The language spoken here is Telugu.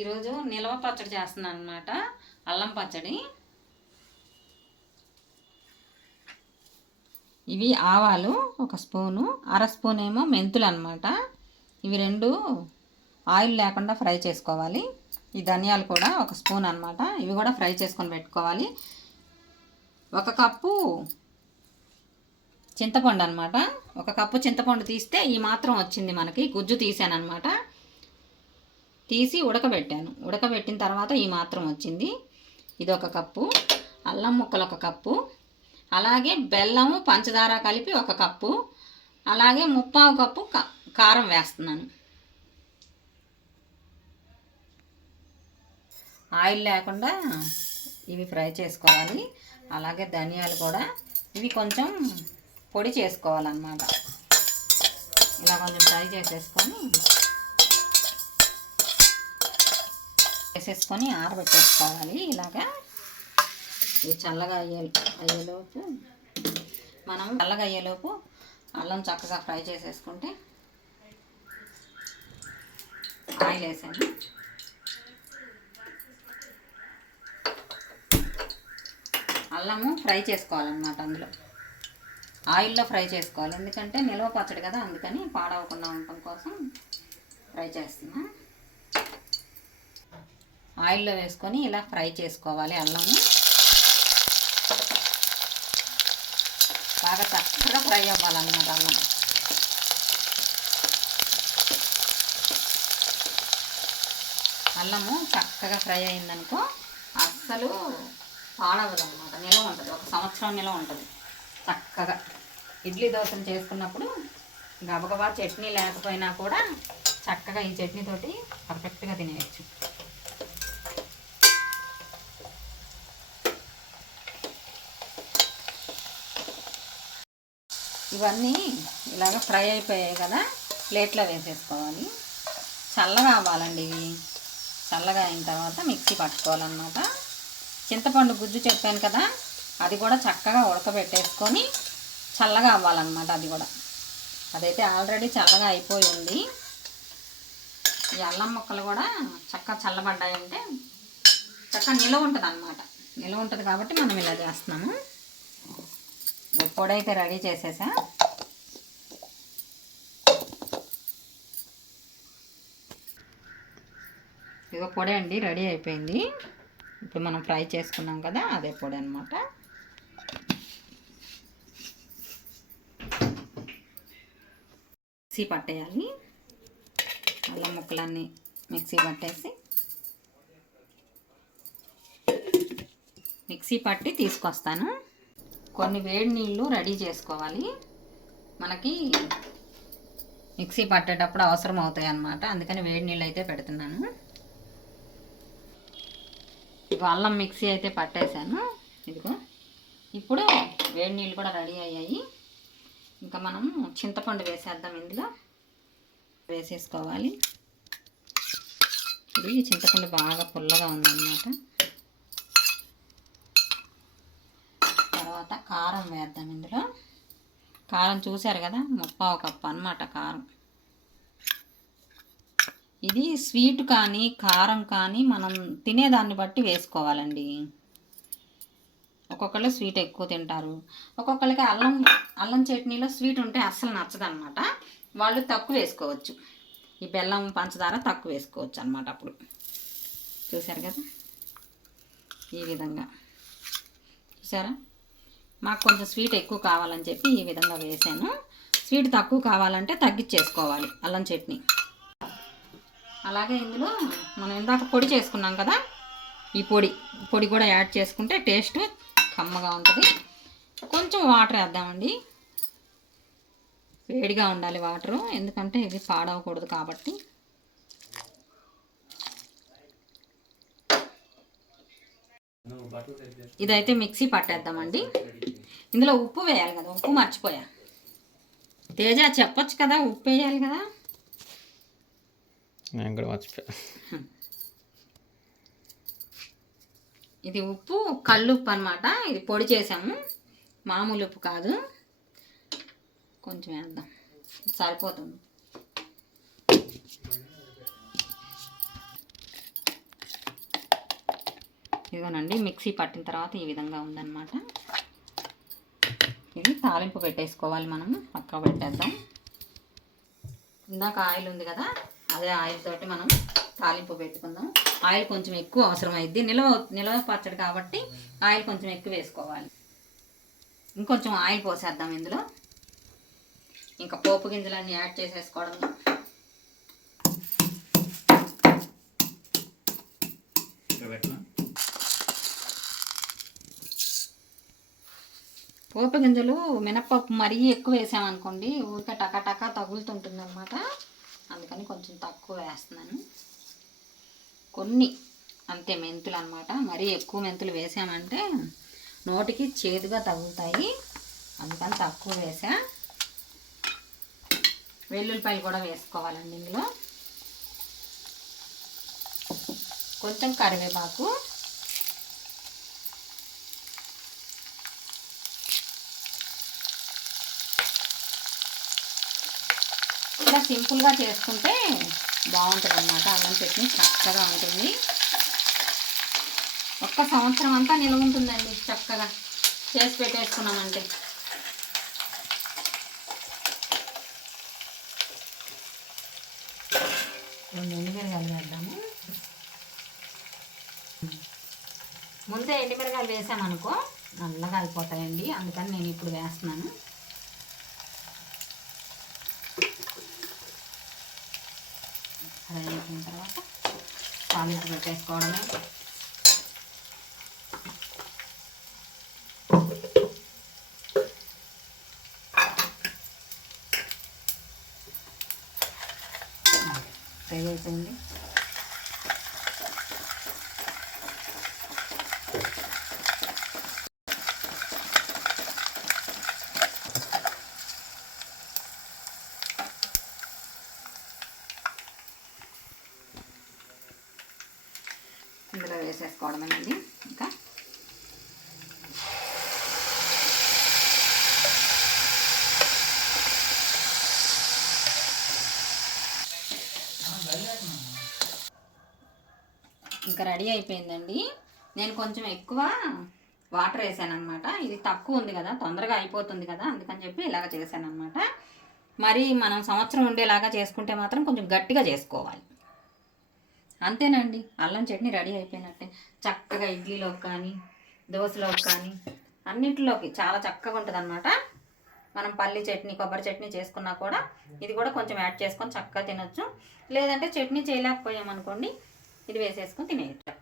ఈరోజు నిల్వ పచ్చడి చేస్తున్నాను అనమాట అల్లం పచ్చడి. ఇవి ఆవాలు ఒక స్పూను అర స్పూన్ ఏమో మెంతులు అనమాట ఇవి రెండు ఆయిల్ లేకుండా ఫ్రై చేసుకోవాలి. ఈ ధనియాలు కూడా ఒక స్పూన్ అనమాట ఇవి కూడా ఫ్రై చేసుకొని పెట్టుకోవాలి. ఒక కప్పు చింతపండు అనమాట ఒక కప్పు చింతపండు తీస్తే ఈ మాత్రం వచ్చింది మనకి. గుజ్జు తీసాను అనమాట తీసి ఉడకబెట్టాను. ఉడకబెట్టిన తర్వాత ఈ మాత్రం వచ్చింది. ఇది ఒక కప్పు. అల్లం ముక్కలు ఒక కప్పు. అలాగే బెల్లము పంచదార కలిపి ఒక కప్పు. అలాగే ముప్పావు కప్పు కారం వేస్తున్నాను. ఆయిల్ లేకుండా ఇవి ఫ్రై చేసుకోవాలి. అలాగే ధనియాలు కూడా. ఇవి కొంచెం పొడి చేసుకోవాలన్నమాట. ఇలా కొంచెం ఫ్రై చేసేసుకొని వేసేసుకొని ఆరబెట్టేసుకోవాలి. ఇలాగా ఇది చల్లగా అయ్యే అయ్యేలోపు మనం చల్లగా అయ్యేలోపు అల్లం చక్కగా ఫ్రై చేసేసుకుంటే ఆయిల్ వేసాను అల్లము ఫ్రై చేసుకోవాలన్నమాట అందులో. ఆయిల్లో ఫ్రై చేసుకోవాలి. ఎందుకంటే నిల్వ పచ్చడి కదా అందుకని పాడవకుండా ఉండటం కోసం ఫ్రై చేస్తున్నాను ఆయిల్లో వేసుకొని ఇలా ఫ్రై చేసుకోవాలి అల్లం బాగా చక్కగా ఫ్రై అవ్వాలన్నమాట అల్లం అల్లము చక్కగా ఫ్రై అయిందనుకో అస్సలు పాడవదు అనమాట నిల్వ ఉంటుంది. ఒక సంవత్సరం నిల్వ ఉంటుంది. చక్కగా. ఇడ్లీ దోశ చేసుకున్నప్పుడు గబగబా చట్నీ లేకపోయినా కూడా చక్కగా ఈ చట్నీతోటి పర్ఫెక్ట్గా తినేయచ్చు. ఇవన్నీ ఇలాగ ఫ్రై అయిపోయాయి కదా ప్లేట్లో వేసేసుకోవాలి. చల్లగా అవ్వాలండి ఇవి. చల్లగా అయిన తర్వాత మిక్సీ పట్టుకోవాలన్నమాట. చింతపండు గుజ్జు చెప్పాను కదా అది కూడా చక్కగా ఉడకబెట్టేసుకొని చల్లగా అవ్వాలన్నమాట అది కూడా. అదైతే ఆల్రెడీ చల్లగా అయిపోయి ఉంది. ఈ అల్లం ముక్కలు కూడా చక్కగా చల్లబడ్డాయంటే చక్కగా నిలవ ఉంటుంది అనమాట నిలవ ఉంటుంది కాబట్టి మనం ఇలా చేస్తున్నాము. పొడి అయితే రెడీ చేసేసా. ఇదిగో పొడి అండి రెడీ అయిపోయింది. ఇప్పుడు మనం ఫ్రై చేసుకున్నాం కదా అదే పొడి అనమాట మిక్సీ పట్టేయాలి. అల్లం ముక్కలన్నీ మిక్సీ పట్టేసి మిక్సీ పట్టి తీసుకొస్తాను. కొన్ని వేడి నీళ్ళు రెడీ చేసుకోవాలి. మనకి మిక్సీ పట్టేటప్పుడు అవసరం అవుతాయి అన్నమాట. అందుకని వేడి నీళ్ళు అయితే పెడుతున్నాను. ఇదిగో అల్లం మిక్సీ అయితే పట్టేశాను. ఇదిగో. ఇప్పుడు వేడి నీళ్ళు కూడా రెడీ అయ్యాయి. ఇంకా మనం చింతపండు వేసేద్దాం ఇందులో. వేసేసుకోవాలి. ఇది చింతపండు బాగా పుల్లగా ఉందన్నమాట తర్వాత కారం వేద్దాం ఇందులో. కారం చూశారు కదా? ముప్పావు కప్పు అనమాట కారం. ఇది స్వీట్ కానీ కారం కానీ మనం తినేదాన్ని బట్టి వేసుకోవాలండి. ఒక్కొక్కళ్ళు స్వీట్ ఎక్కువ తింటారు. ఒక్కొక్కరికి అల్లం అల్లం చట్నీలో స్వీట్ ఉంటే అస్సలు నచ్చదన్నమాట. వాళ్ళు తక్కువ వేసుకోవచ్చు. ఈ బెల్లం పంచదార తక్కువ వేసుకోవచ్చు అనమాట అప్పుడు. చూశారు కదా? ఈ విధంగా. చూసారా? మాకు కొంచెం స్వీట్ ఎక్కువ కావాలని చెప్పి ఈ విధంగా వేసాను. స్వీట్ తక్కువ కావాలంటే తగ్గించేసుకోవాలి అల్లం చట్నీ. అలాగే ఇందులో మనం ఇందాక పొడి చేసుకున్నాం కదా ఈ పొడి. పొడి కూడా యాడ్ చేసుకుంటే టేస్ట్ కమ్మగా ఉంటుంది. కొంచెం వాటర్ వేద్దామండి. వేడిగా ఉండాలి వాటరు ఎందుకంటే ఇది పాడవకూడదు కాబట్టి. ఇదైతే మిక్సీ పట్టేద్దామండి. ఇందులో ఉప్పు వేయాలి కదా ఉప్పు మర్చిపోయా. తేజ చెప్పొచ్చు కదా ఉప్పు వేయాలి కదా? నేను కూడా మర్చిపోయా. ఇది ఉప్పు కల్లుప్పు అనమాట ఇది పొడి చేసాము. మామూలు ఉప్పు కాదు. కొంచెం వేద్దాం. సరిపోతుంది. ఇదిగోనండి మిక్సీ పట్టిన తర్వాత ఈ విధంగా ఉందన్నమాట. ఇది తాలింపు పెట్టేసుకోవాలి మనం పక్క పెట్టేద్దాం. ఇందాక ఆయిల్ ఉంది కదా అదే ఆయిల్ తోటి మనం తాలింపు పెట్టుకుందాం. ఆయిల్ కొంచెం ఎక్కువ అవసరం అయింది నిల్వ నిల్వ పచ్చడి కాబట్టి ఆయిల్ కొంచెం ఎక్కువ వేసుకోవాలి. ఇంకొంచెం ఆయిల్ పోసేద్దాం ఇందులో. ఇంకా పోపు గింజలన్నీ యాడ్ చేసేసుకోవడం. ఇక్కడ పోపు గింజలు మినప్పప్పు మరీ ఎక్కువ వేసామనుకోండి ఊరికే టకాటకా టకా తగులుతుంటుంది అనమాట అందుకని కొంచెం తక్కువ వేస్తున్నాను. కొన్ని అంతే మెంతులు అనమాట మరీ ఎక్కువ మెంతులు వేసామంటే నోటికి చేదుగా తగులుతాయి. అందుకని తక్కువ వేసా. వెల్లుల్లిపాయలు కూడా వేసుకోవాలండి ఇందులో. కొంచెం కరివేపాకు. కూడా సింపుల్గా చేసుకుంటే బాగుంటుంది అన్నమాట అన్నం చట్నీ చక్కగా ఉంటుంది. ఒక్క సంవత్సరం అంతా నిల్వ ఉంటుందండి చక్కగా. చేసి పెట్టేసుకున్నామంటే. రెండు ఎండుమిరగాయలు వేద్దాము. ముందే ఎండుమిరగాయలు వేసామనుకో నల్లగా అయిపోతాయండి. అందుకని నేను ఇప్పుడు వేస్తున్నాను. ఫ్రై అయిపోయిన తర్వాత తాలింపు పెట్టేసుకోవడమే. ఫ్రై అయిపోయింది ఇందులో వేసేసుకోవడమేనండి ఇంకా. ఇంకా రెడీ అయిపోయిందండి. నేను కొంచెం ఎక్కువ వాటర్ వేసాను అనమాట ఇది తక్కువ ఉంది కదా తొందరగా అయిపోతుంది కదా అందుకని చెప్పి ఇలాగ చేశాను అనమాట మరి మనం సంవత్సరం ఉండేలాగా చేసుకుంటే మాత్రం కొంచెం గట్టిగా చేసుకోవాలి. అంతేనండి. అల్లం చట్నీ రెడీ అయిపోయినట్టే. చక్కగా ఇడ్లీలోకి కానీ దోశలోకి కానీ అన్నింటిలోకి చాలా చక్కగా ఉంటుంది అనమాట మనం పల్లి చట్నీ కొబ్బరి చట్నీ చేసుకున్నా కూడా ఇది కూడా కొంచెం యాడ్ చేసుకొని చక్కగా తినొచ్చు. లేదంటే చట్నీ చేయలేకపోయామనుకోండి ఇది వేసేసుకొని తినేయచ్చు.